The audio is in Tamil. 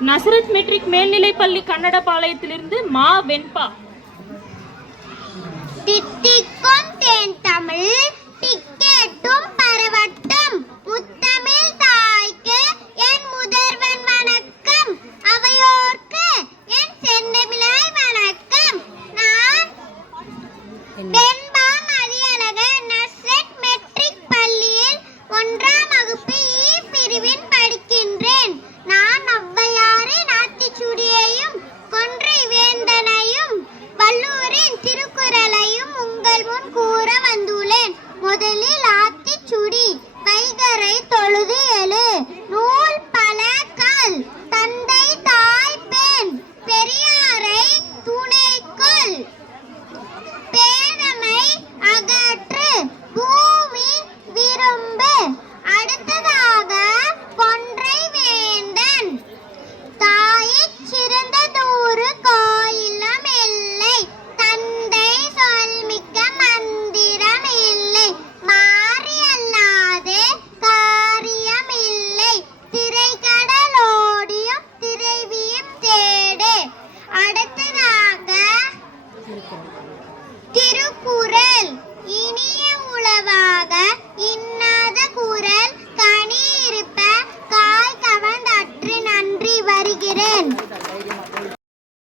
நசரத் மெட்ரிக் மேல்நிலைப்பள்ளி கன்னடபாளையத்திலிருந்து மா வெண்பா. தித்திக்கும் தேன் தமிழ். Amen.